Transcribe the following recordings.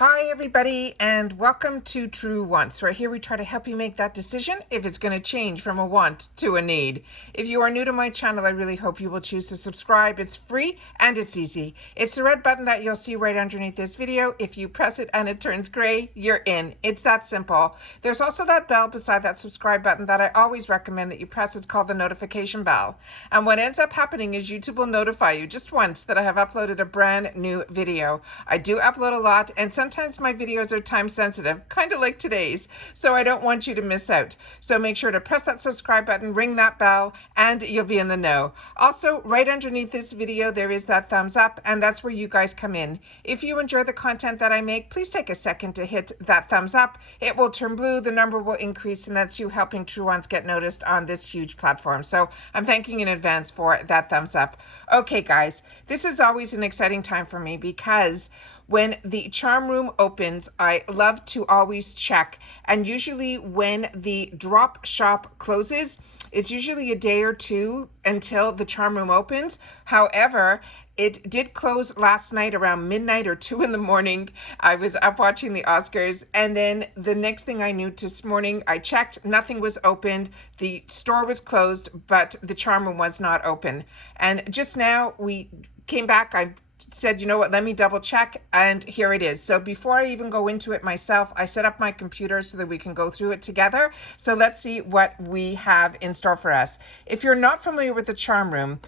Hi everybody, and welcome to True Wants, where here we try to help you make that decision if it's going to change from a want to a need. If you are new to my channel, I really hope you will choose to subscribe. It's free and it's easy. It's the red button that you'll see right underneath this video. If you press it and it turns gray, you're in. It's that simple. There's also that bell beside that subscribe button that I always recommend that you press. It's called the notification bell. And what ends up happening is YouTube will notify you just once that I have uploaded a brand new video. I do upload a lot, and sometimes my videos are time sensitive, kind of like today's, so I don't want you to miss out. So make sure to press that subscribe button, ring that bell, and you'll be in the know. Also, right underneath this video, there is that thumbs up, and that's where you guys come in. If you enjoy the content that I make, please take a second to hit that thumbs up. It will turn blue, the number will increase, and that's you helping True Ones get noticed on this huge platform. So I'm thanking in advance for that thumbs up. Okay, guys, this is always an exciting time for me because when the charm room opens, I love to always check. And usually when the drop shop closes, it's usually a day or two until the charm room opens. However, it did close last night around midnight or 2 in the morning. I was up watching the Oscars, and then the next thing I knew, this morning I checked, nothing was opened. The store was closed, but the charm room was not open. And just now we came back. I said, you know what, let me double check, and here it is. So before I even go into it myself, I set up my computer so that we can go through it together. So let's see what we have in store for us. If you're not familiar with the charm room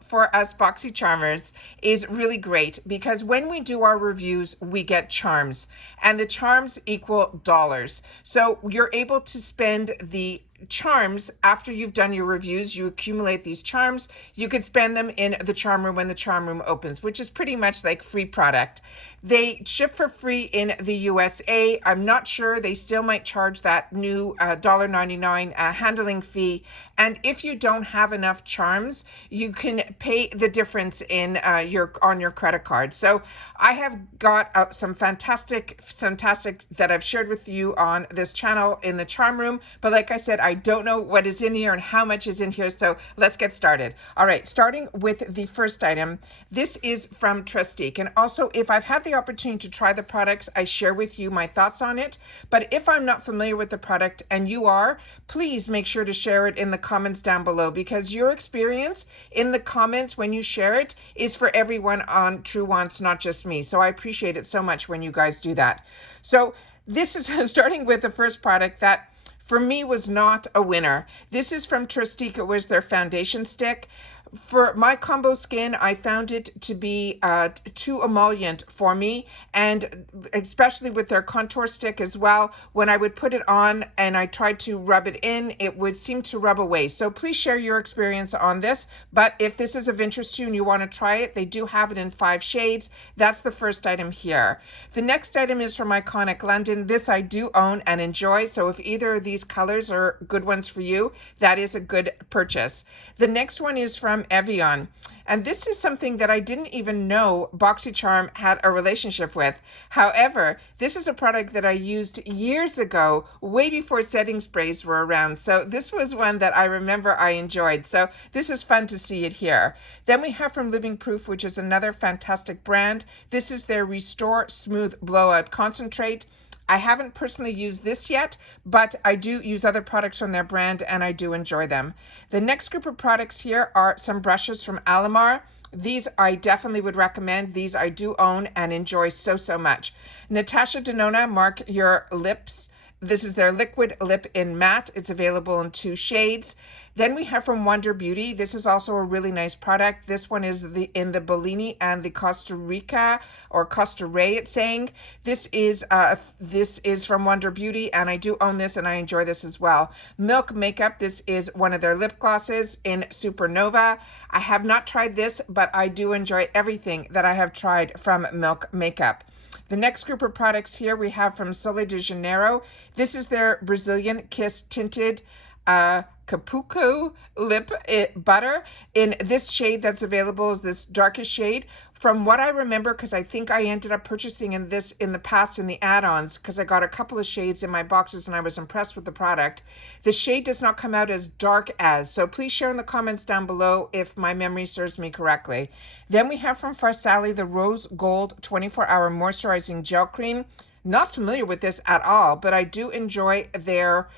for us BOXYCHARMers is really great because when we do our reviews, we get charms, and the charms equal dollars. So you're able to spend the charms after you've done your reviews. You accumulate these charms. You could spend them in the charm room when the charm room opens, which is pretty much like free product. They ship for free in the USA. I'm not sure. They still might charge that new $1.99 handling fee. And if you don't have enough charms, you can pay the difference in on your credit card. So I have got some fantastic that I've shared with you on this channel in the charm room. But like I said, I don't know what is in here and how much is in here. So let's get started. All right, starting with the first item. This is from Drugstore. And also, if I've had the opportunity to try the products, I share with you my thoughts on it. But if I'm not familiar with the product and you are, please make sure to share it in the comments down below, because your experience in the comments when you share it is for everyone on True Wants, not just me. So I appreciate it so much when you guys do that. So this is starting with the first product that for me was not a winner. This is from Drugstore. It was their foundation stick. For my combo skin, I found it to be too emollient for me, and especially with their contour stick as well. When I would put it on and I tried to rub it in, it would seem to rub away. So please share your experience on this. But if this is of interest to you and you want to try it, they do have it in 5 shades. That's the first item here. The next item is from Iconic London. This I do own and enjoy. So if either of these colors are good ones for you, that is a good purchase. The next one is from Evian, and this is something that I didn't even know BOXYCHARM had a relationship with. However, this is a product that I used years ago, way before setting sprays were around. So this was one that I remember I enjoyed. So this is fun to see it here. Then we have from Living Proof, which is another fantastic brand. This is their Restore Smooth Blowout Concentrate. I haven't personally used this yet, but I do use other products from their brand and I do enjoy them. The next group of products here are some brushes from Alamar. These I definitely would recommend. These I do own and enjoy so much. Natasha Denona Mark Your Lips. This is their liquid lip in matte. It's available in 2 shades. Then we have from Wonder Beauty. This is also a really nice product. This one is in the Bellini and the Costa Rica or Costa Rey, it's saying. This is from Wonder Beauty, and I do own this and I enjoy this as well. Milk Makeup. This is one of their lip glosses in Supernova. I have not tried this, but I do enjoy everything that I have tried from Milk Makeup. The next group of products here we have from Sol de Janeiro. This is their Brazilian Kiss Tinted Capuco Lip Butter in this shade that's available is this darkest shade. From what I remember, because I think I ended up purchasing this in the past in the add-ons, because I got a couple of shades in my boxes and I was impressed with the product. The shade does not come out as dark as, so please share in the comments down below if my memory serves me correctly. Then we have from Farsali the Rose Gold 24-Hour Moisturizing Gel Cream. Not familiar with this at all, but I do enjoy their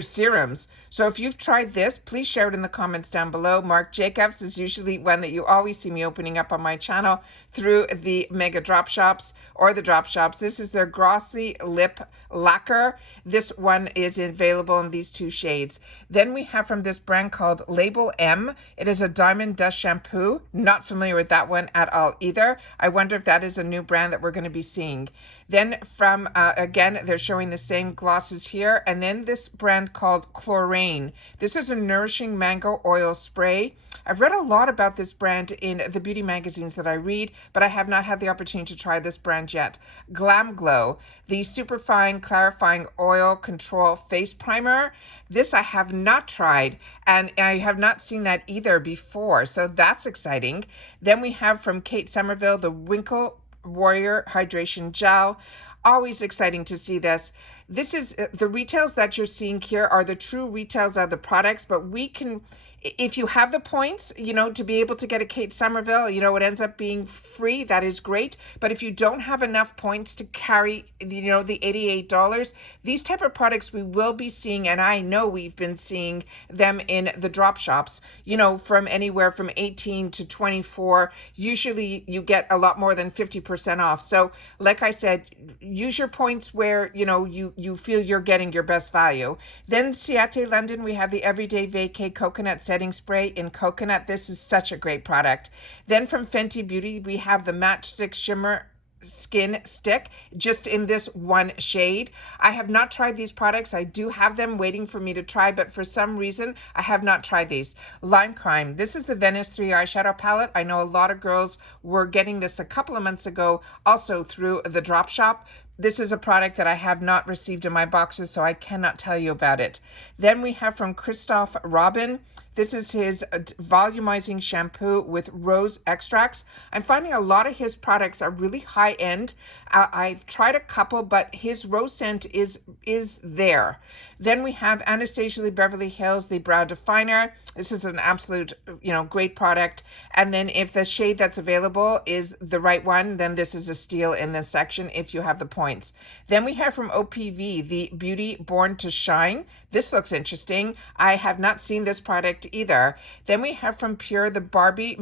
serums. So if you've tried this, please share it in the comments down below. Marc Jacobs is usually one that you always see me opening up on my channel through the Mega Drop Shops or the Drop Shops. This is their Glossy Lip Lacquer. This one is available in these two shades. Then we have from this brand called Label M. It is a Diamond Dust Shampoo. Not familiar with that one at all either. I wonder if that is a new brand that we're going to be seeing. Then from, again, they're showing the same glosses here. And then this brand called Chlorane. This is a nourishing mango oil spray. I've read a lot about this brand in the beauty magazines that I read, but I have not had the opportunity to try this brand yet. Glam Glow, the Superfine Clarifying Oil Control Face Primer. This I have not tried, and I have not seen that either before, so that's exciting. Then we have from Kate Somerville, the Winkle Warrior Hydration Gel. Always exciting to see this. This is the retails that you're seeing here are the true retails of the products, but we can, if you have the points, you know, to be able to get a Kate Somerville, you know, it ends up being free. That is great. But if you don't have enough points to carry, you know, the $88, these type of products we will be seeing, and I know we've been seeing them in the drop shops, you know, from anywhere from 18 to 24. Usually you get a lot more than 50% off. So like I said, use your points where, you know, you feel you're getting your best value. Then Ciate London, we have the Everyday Vacay Coconut Setting Spray in Coconut. This is such a great product. Then from Fenty Beauty, we have the Matchstick Shimmer Skin Stick, just in this one shade. I have not tried these products. I do have them waiting for me to try, but for some reason, I have not tried these. Lime Crime. This is the Venice 3 eyeshadow palette. I know a lot of girls were getting this a couple of months ago, also through the Drop Shop. This is a product that I have not received in my boxes, so I cannot tell you about it. Then we have from Christophe Robin. This is his volumizing shampoo with rose extracts. I'm finding a lot of his products are really high end. I've tried a couple, but his rose scent is there. Then we have Anastasia Lee Beverly Hills, the Brow Definer. This is an absolute, you know, great product. And then if the shade that's available is the right one, then this is a steal in this section if you have the points. Then we have from OPV, the Beauty Born to Shine. This looks interesting. I have not seen this product either. Then we have from Pure, the Barbie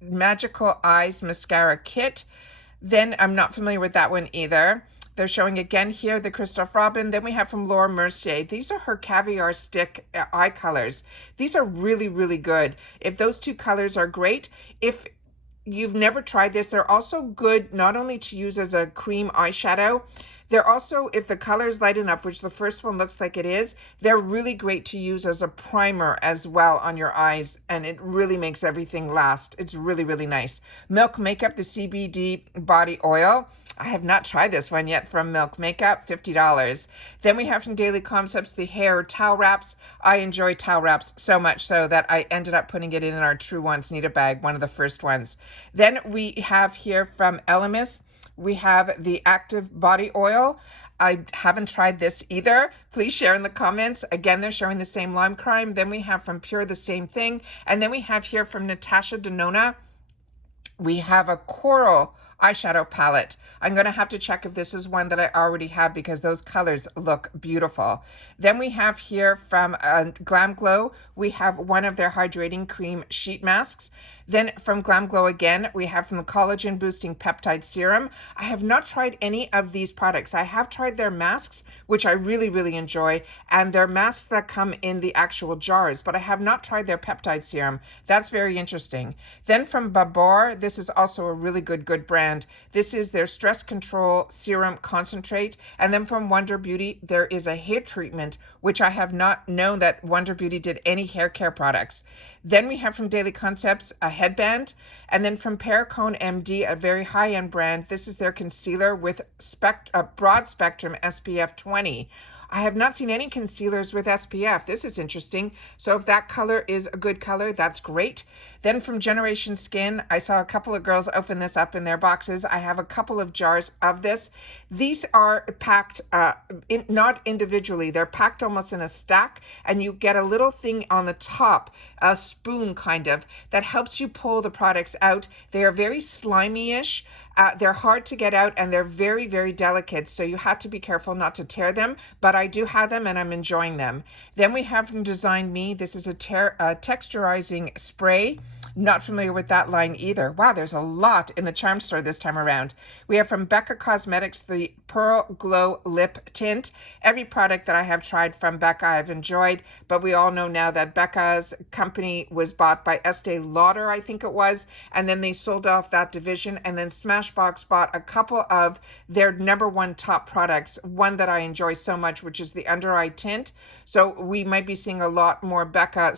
Magical Eyes Mascara Kit. Then I'm not familiar with that one either. They're showing again here the Christophe Robin. Then we have from Laura Mercier. These are her Caviar Stick eye colors. These are really, really good. If those two colors are great, if you've never tried this, they're also good not only to use as a cream eyeshadow, they're also, if the color is light enough, which the first one looks like it is, they're really great to use as a primer as well on your eyes, and it really makes everything last. It's really, really nice. Milk Makeup, the CBD Body Oil. I have not tried this one yet from Milk Makeup, $50. Then we have from Daily Concepts the hair towel wraps. I enjoy towel wraps so much so that I ended up putting it in our True Wants Need a Bag, one of the first ones. Then we have here from Elemis, we have the Active Body Oil. I haven't tried this either. Please share in the comments. Again, they're showing the same Lime Crime. Then we have from Pure the same thing. And then we have here from Natasha Denona, we have a Coral eyeshadow palette. I'm going to have to check if this is one that I already have because those colors look beautiful. Then we have here from Glam Glow, we have one of their hydrating cream sheet masks. Then from Glam Glow again, we have from the Collagen Boosting Peptide Serum. I have not tried any of these products. I have tried their masks, which I really, really enjoy, and their masks that come in the actual jars, but I have not tried their peptide serum. That's very interesting. Then from Babor, this is also a really good brand. This is their Stress Control Serum Concentrate. And then from Wonder Beauty, there is a hair treatment, which I have not known that Wonder Beauty did any hair care products. Then we have from Daily Concepts a headband. And then from Perricone MD, a very high-end brand. This is their concealer with broad spectrum SPF 20. I have not seen any concealers with SPF. This is interesting. So if that color is a good color, that's great. Then from Generation Skin, I saw a couple of girls open this up in their boxes. I have a couple of jars of this. These are packed, not individually, they're packed almost in a stack, and you get a little thing on the top, a spoon kind of, that helps you pull the products out. They are very slimy-ish. They're hard to get out, and they're very, very delicate, so you have to be careful not to tear them, but I do have them and I'm enjoying them. Then we have from Design Me, this is a texturizing spray. Not familiar with that line either. Wow, there's a lot in the charm store this time around. We have from Becca Cosmetics, the Pearl Glow Lip Tint. Every product that I have tried from Becca I've enjoyed, but we all know now that Becca's company was bought by Estee Lauder, I think it was, and then they sold off that division, and then Smashbox bought a couple of their #1 top products, one that I enjoy so much, which is the Under Eye Tint. So we might be seeing a lot more Becca,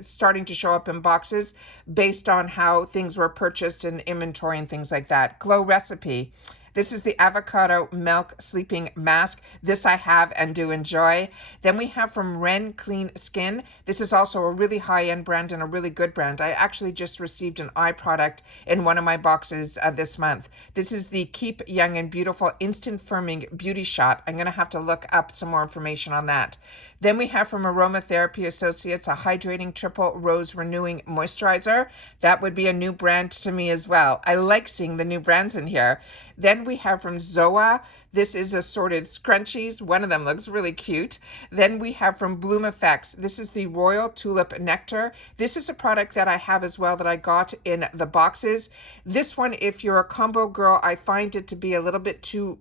starting to show up in boxes based on how things were purchased and inventory and things like that. Glow Recipe. This is the Avocado Milk Sleeping Mask. This I have and do enjoy. Then we have from Ren Clean Skin. This is also a really high-end brand and a really good brand. I actually just received an eye product in one of my boxes this month. This is the Keep Young and Beautiful Instant Firming Beauty Shot. I'm going to have to look up some more information on that. Then we have from Aromatherapy Associates a Hydrating Triple Rose Renewing Moisturizer. That would be a new brand to me as well. I like seeing the new brands in here. Then we have from Zoa, this is assorted scrunchies. One of them looks really cute. Then we have from Bloom Effects, this is the Royal Tulip Nectar. This is a product that I have as well that I got in the boxes. This one, if you're a combo girl, I find it to be a little bit too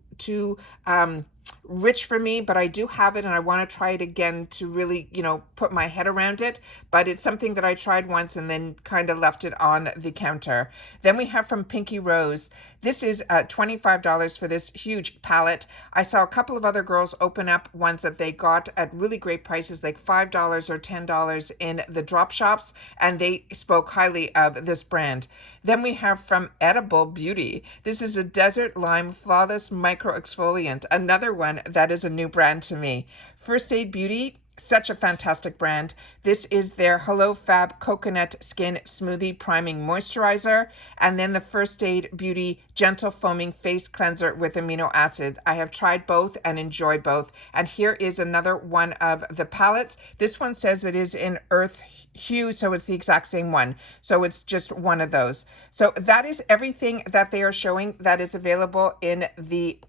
rich for me, but I do have it and I want to try it again to really, put my head around it. But it's something that I tried once and then kind of left it on the counter. Then we have from Pinky Rose. This is $25 for this huge palette. I saw a couple of other girls open up ones that they got at really great prices, like $5 or $10 in the drop shops, and they spoke highly of this brand. Then we have from Edible Beauty. This is a Desert Lime Flawless Micro Exfoliant, another one that is a new brand to me. First Aid Beauty, such a fantastic brand. This is their Hello Fab Coconut Skin Smoothie Priming Moisturizer, and then the First Aid Beauty Gentle Foaming Face Cleanser with Amino Acid. I have tried both and enjoy both. And here is another one of the palettes. This one says it is in Earth Hue, so it's the exact same one. So it's just one of those. So that is everything that they are showing that is available in the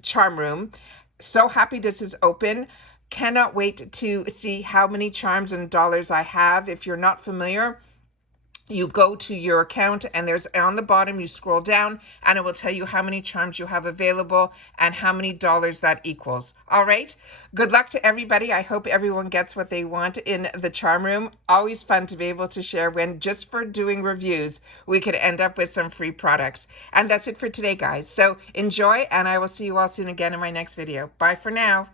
charm room. So happy this is open. Cannot wait to see how many charms and dollars I have. If you're not familiar, you go to your account and there's on the bottom, you scroll down and it will tell you how many charms you have available and how many dollars that equals. All right. Good luck to everybody. I hope everyone gets what they want in the charm room. Always fun to be able to share when just for doing reviews, we could end up with some free products. And that's it for today, guys. So enjoy, and I will see you all soon again in my next video. Bye for now.